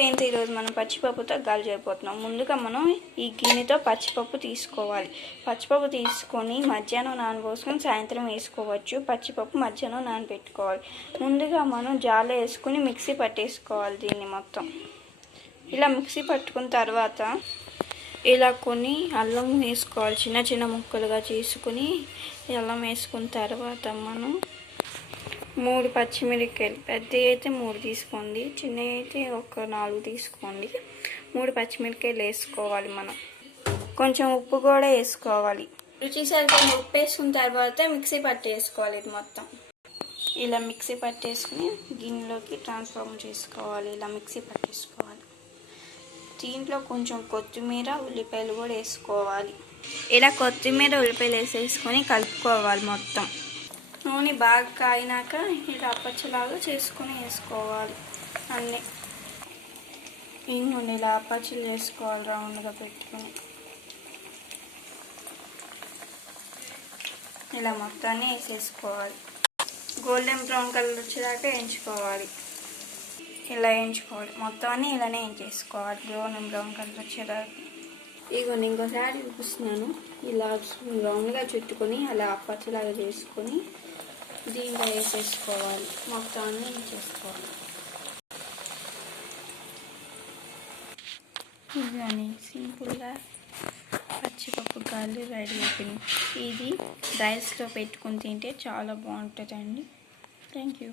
Friends, ఈరోజు మనం పచ్చిపప్పుతో గాలి చేయబోతున్నాం. ముందుగా మనం ఈ గిన్నెతో పచ్చిపప్పు తీసుకోవాలి. పచ్చిపప్పు తీసుకొని మధ్యాహ్నం నానబోసుకొని సాయంత్రం వేసుకోవచ్చు. పచ్చిపప్పు మధ్యాహ్నం నానబెట్టుకోవాలి. ముందుగా మనం జాలో వేసుకొని మిక్సీ పట్టేసుకోవాలి. దీన్ని మొత్తం ఇలా మిక్సీ పట్టుకున్న తర్వాత ఇలా కొన్ని అల్లం వేసుకోవాలి. చిన్న చిన్న ముక్కలుగా చేసుకుని అల్లం వేసుకున్న తర్వాత మనం 3 పచ్చిమిరపకాయలు, పెద్దవి అయితే 3 తీసుకోండి, చిన్నవి అయితే ఒక 4 తీసుకోండి. 3 పచ్చిమిరపకాయలు వేసుకోవాలి. మనం కొంచెం ఉప్పు కూడా వేసుకోవాలి. రుచి సరిపోయిన ఉప్పు వేసుకున్న తర్వాత మిక్సీ పట్టేసుకోవాలి. ఇది మొత్తం ఇలా మిక్సీ పట్టేసుకుని గిన్నెలోకి ట్రాన్స్ఫార్మ్ చేసుకోవాలి. ఇలా మిక్సీ పట్టేసుకోవాలి. దీంట్లో కొంచెం కొత్తిమీర, ఉల్లిపాయలు కూడా వేసుకోవాలి. ఇలా కొత్తిమీర, ఉల్లిపాయలు వేసేసుకొని కలుపుకోవాలి. మొత్తం నూనె బాగా కాయినాక ఇలా అప్పచ్చలాగా చేసుకొని వేసుకోవాలి. అన్నీ ఈ నూనె ఇలా అప్పచ్చలు చేసుకోవాలి. రౌండ్గా పెట్టుకొని ఇలా మొత్తాన్ని వేసేసుకోవాలి. గోల్డెన్ బ్రౌన్ కలర్ వచ్చేదాకా వేయించుకోవాలి. ఇలా వేయించుకోవాలి. మొత్తాన్ని ఇలానే వేయించేసుకోవాలి. గోల్డెన్ బ్రౌన్ కలర్ వచ్చేదాకా. ఇగోండి ఇంకోసారి చూపిస్తున్నాను. ఇలా రౌండ్గా చుట్టుకొని అలా అప్పచ్చలాగా చేసుకొని దీంట్లో వేసేసుకోవాలి. మొత్తాన్ని చేసుకోవాలి. ఇదని సింపుల్గా పచ్చిపప్పు గాలి రెడీ అయిపోయింది. ఇది రైస్లో పెట్టుకుని తింటే చాలా బాగుంటుందండి. Thank you.